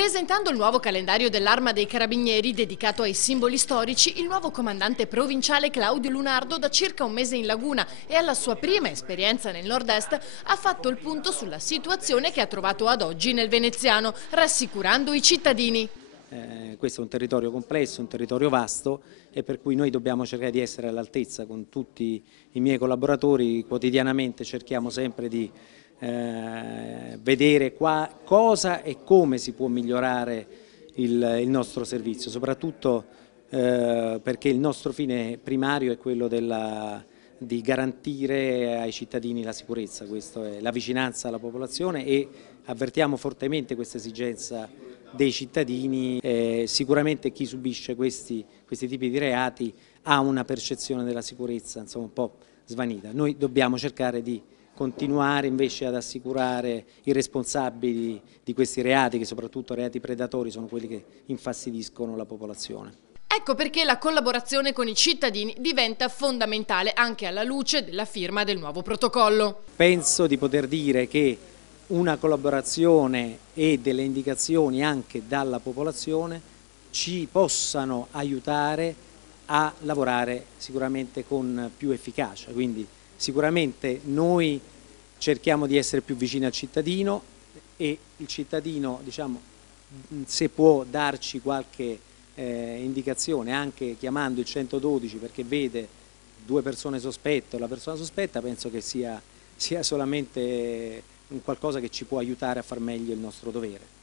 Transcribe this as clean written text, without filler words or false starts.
Presentando il nuovo calendario dell'Arma dei Carabinieri dedicato ai simboli storici, il nuovo comandante provinciale Claudio Lunardo, da circa un mese in Laguna e alla sua prima esperienza nel nord-est, ha fatto il punto sulla situazione che ha trovato ad oggi nel veneziano, rassicurando i cittadini. Questo è un territorio complesso, un territorio vasto e per cui noi dobbiamo cercare di essere all'altezza. Con tutti i miei collaboratori quotidianamente cerchiamo sempre di vedere cosa e come si può migliorare il nostro servizio, soprattutto perché il nostro fine primario è quello di garantire ai cittadini la sicurezza, questo è la vicinanza alla popolazione e avvertiamo fortemente questa esigenza dei cittadini. Sicuramente chi subisce questi tipi di reati ha una percezione della sicurezza insomma, un po' svanita. Noi dobbiamo cercare di continuare invece ad assicurare i responsabili di questi reati, che soprattutto reati predatori sono quelli che infastidiscono la popolazione. Ecco perché la collaborazione con i cittadini diventa fondamentale anche alla luce della firma del nuovo protocollo. Penso di poter dire che una collaborazione e delle indicazioni anche dalla popolazione ci possano aiutare a lavorare sicuramente con più efficacia. Quindi sicuramente noi cerchiamo di essere più vicini al cittadino e il cittadino, diciamo, se può darci qualche indicazione anche chiamando il 112 perché vede due persone sospette o la persona sospetta, penso che sia solamente un qualcosa che ci può aiutare a far meglio il nostro dovere.